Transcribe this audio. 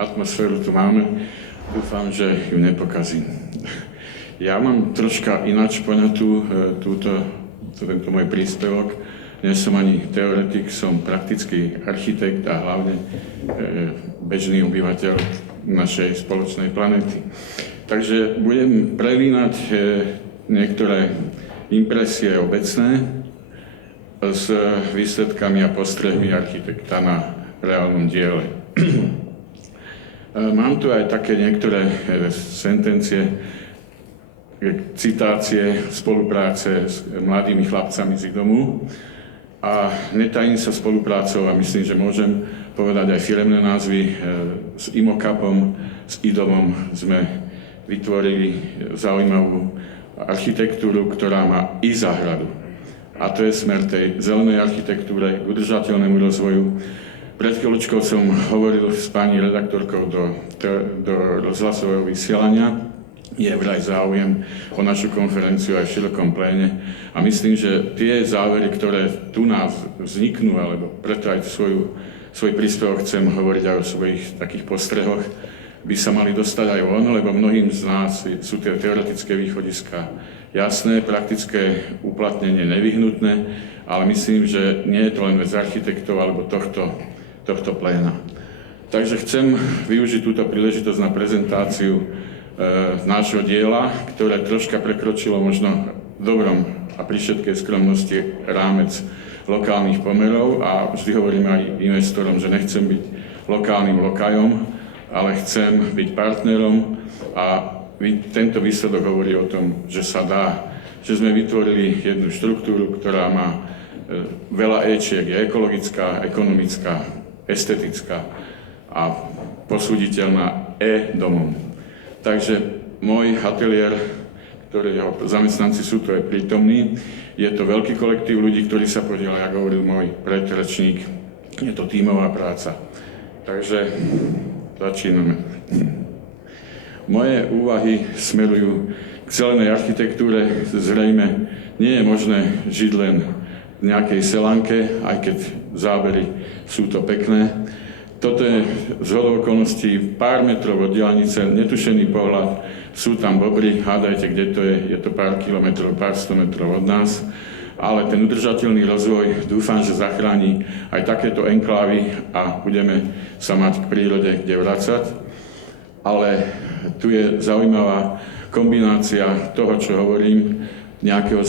atmosféru tu máme. Dúfam, že ju nepokazím. Ja mám troška ináč poňatú tento môj príspevok. Nie som ani teoretik, som praktický architekt a hlavne bežný obyvateľ našej spoločnej planéty. Takže budem prelínať niektoré impresie obecné s výsledkami a postrehmi architekta na reálnom diele. Mám tu aj také niektoré sentencie, citácie spolupráce s mladými chlapcami z IDOMu a netajím sa spoluprácou a myslím, že môžem povedať aj firemné názvy. S IMOCAPom, s IDOMom sme vytvorili zaujímavú architektúru, ktorá má i záhradu. A to je smer tej zelenej architektúre k udržateľnému rozvoju. Pred chvíľočkou som hovoril s pani redaktorkou do rozhlasového vysielania. Je vraj záujem o našu konferenciu aj v širokom pléne a myslím, že tie závery, ktoré tu nás vzniknú, alebo preto aj svoj príspevok chcem hovoriť aj o svojich takých postrehoch, by sa mali dostať aj von, lebo mnohým z nás sú tie teoretické východiska jasné, praktické uplatnenie nevyhnutné, ale myslím, že nie je to len vec architektov alebo tohto pléna. Takže chcem využiť túto príležitosť na prezentáciu nášho diela, ktoré troška prekročilo možno v dobrom a pri všetkej skromnosti rámec lokálnych pomerov a vždy hovorím aj investorom, že nechcem byť lokálnym lokajom, ale chcem byť partnerom a tento výsledok hovorí o tom, že sa dá, že sme vytvorili jednu štruktúru, ktorá má veľa éčiek, je ekologická, ekonomická, estetická a posúditeľná e-domom. Takže môj ateliér, ktorého zamestnanci sú tu aj prítomní, je to veľký kolektív ľudí, ktorí sa podielajú, ako hovoril môj predrečník, je to tímová práca. Takže začíname. Moje úvahy smerujú k zelenej architektúre. Zrejme nie je možné žiť len v nejakej selanke, aj keď zábery sú to pekné. Toto je zhodou okolností pár metrov od diaľnice, netušený pohľad, sú tam bobry, hádajte, kde to je to pár kilometrov, pár 100 metrov od nás, ale ten udržateľný rozvoj dúfam, že zachráni aj takéto enklávy a budeme sa mať k prírode kde vracať. Ale tu je zaujímavá kombinácia toho, čo hovorím, nejakého